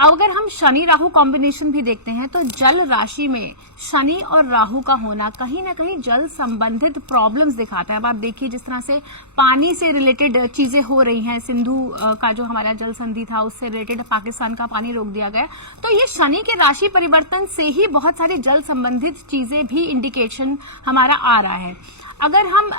अगर हम शनि राहु कॉम्बिनेशन भी देखते हैं तो जल राशि में शनि और राहु का होना कहीं ना कहीं जल संबंधित प्रॉब्लम्स दिखाता है। अब आप देखिए जिस तरह से पानी से रिलेटेड चीजें हो रही हैं, सिंधु का जो हमारा जल संधि था उससे रिलेटेड पाकिस्तान का पानी रोक दिया गया, तो ये शनि के राशि परिवर्तन से ही बहुत सारी जल संबंधित चीजें भी इंडिकेशन हमारा आ रहा है। अगर हम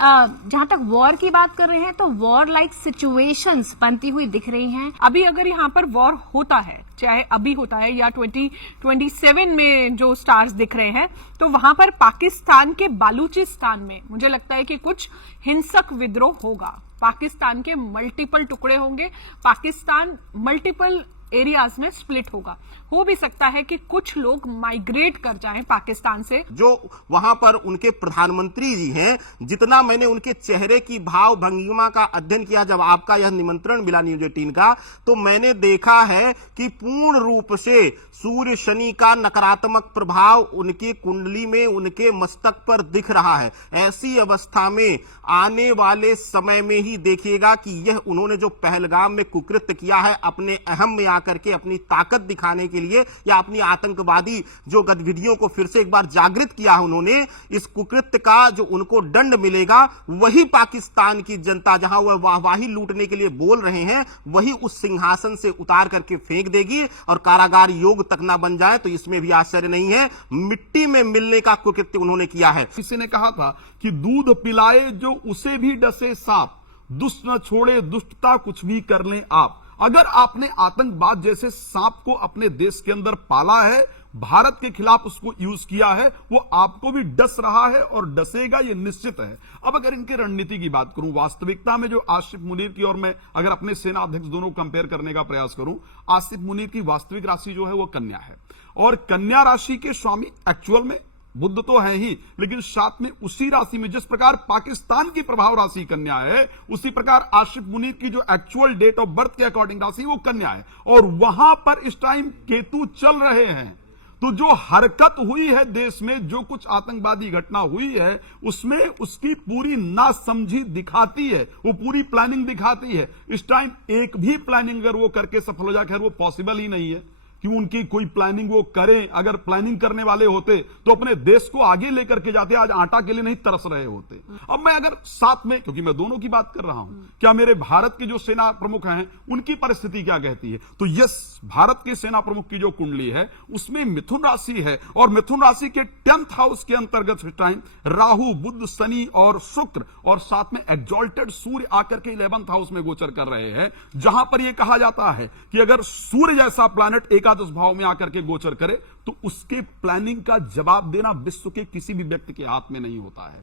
जहां तक वॉर की बात कर रहे हैं तो वॉर लाइक सिचुएशंस बनती हुई दिख रही हैं। अभी अगर यहाँ पर वॉर होता है, चाहे अभी होता है या 2027 में जो स्टार्स दिख रहे हैं, तो वहां पर पाकिस्तान के बालूचिस्तान में मुझे लगता है कि कुछ हिंसक विद्रोह होगा। पाकिस्तान के मल्टीपल टुकड़े होंगे, पाकिस्तान मल्टीपल एरियाज में स्प्लिट होगा। हो भी सकता है कि कुछ लोग माइग्रेट कर जाएं पाकिस्तान से। जो वहां पर उनके प्रधानमंत्री जी हैं, जितना मैंने उनके चेहरे की भाव भंगिमा का अध्ययन किया जब आपका यह निमंत्रण मिला न्यूज 18 का, तो मैंने देखा है कि पूर्ण रूप से सूर्य शनि का नकारात्मक प्रभाव उनकी कुंडली में, उनके मस्तक पर दिख रहा है। ऐसी अवस्था में आने वाले समय में ही देखिएगा कि यह उन्होंने जो पहलगाम में कुकृत्य किया है, अपने अहम में आकर के अपनी ताकत दिखाने के लिए या अपनी आतंकवादी जो गतिविधियों को फिर से एक बार जागृत किया है उन्होंने, इस कुकृत्य का जो उनको दंड मिलेगा वही पाकिस्तान की जनता जहां वह वाहवाही लूटने के लिए बोल रहे हैं, वही उस सिंहासन से उतार करके फेंक देगी और कारागार योग तक ना बन जाए तो इसमें भी आश्चर्य नहीं है। मिट्टी में मिलने का कुकृत्य उन्होंने किया है। किसी ने कहा था कि दूध पिलाए जो उसे भी डसे सांप, दुष्ट न छोड़े दुष्टता कुछ भी कर लें आप। अगर आपने आतंकवाद जैसे सांप को अपने देश के अंदर पाला है, भारत के खिलाफ उसको यूज किया है, वो आपको भी डस रहा है और डसेगा, ये निश्चित है। अब अगर इनकी रणनीति की बात करूं, वास्तविकता में जो आसिफ मुनीर की और मैं अगर अपने सेना अध्यक्ष दोनों कंपेयर करने का प्रयास करूं, आसिफ मुनीर की वास्तविक राशि जो है वो कन्या है और कन्या राशि के स्वामी एक्चुअल में बुध तो है ही, लेकिन साथ में उसी राशि में जिस प्रकार पाकिस्तान की प्रभाव राशि कन्या है, उसी प्रकार आसिफ मुनीर की जो एक्चुअल डेट ऑफ बर्थ के अकॉर्डिंग राशि वो कन्या है और वहां पर इस टाइम केतु चल रहे हैं। तो जो हरकत हुई है देश में, जो कुछ आतंकवादी घटना हुई है, उसमें उसकी पूरी नासमझी दिखाती है, वो पूरी प्लानिंग दिखाती है। इस टाइम एक भी प्लानिंग अगर वो करके सफल हो जाए, खैर वो पॉसिबल ही नहीं है कि उनकी कोई प्लानिंग वो करें। अगर प्लानिंग करने वाले होते तो अपने देश को आगे लेकर के जाते, आज आटा के लिए नहीं तरस रहे होते। अब मैं अगर साथ में, क्योंकि मैं दोनों की बात कर रहा हूं, क्या मेरे भारत के जो सेना प्रमुख हैं उनकी परिस्थिति क्या कहती है, तो यस, भारत के सेना प्रमुख की जो कुंडली है उसमें मिथुन राशि है और मिथुन राशि के 10th हाउस के अंतर्गत इस टाइम राहु, बुध, शनि और शुक्र और साथ में एग्जॉल्टेड सूर्य आकर के 11th हाउस में गोचर कर रहे हैं, जहां पर यह कहा जाता है कि अगर सूर्य जैसा प्लैनेट एकादश भाव में आकर के गोचर करे तो उसके प्लानिंग का जवाब देना विश्व के किसी भी व्यक्ति के हाथ में नहीं होता है।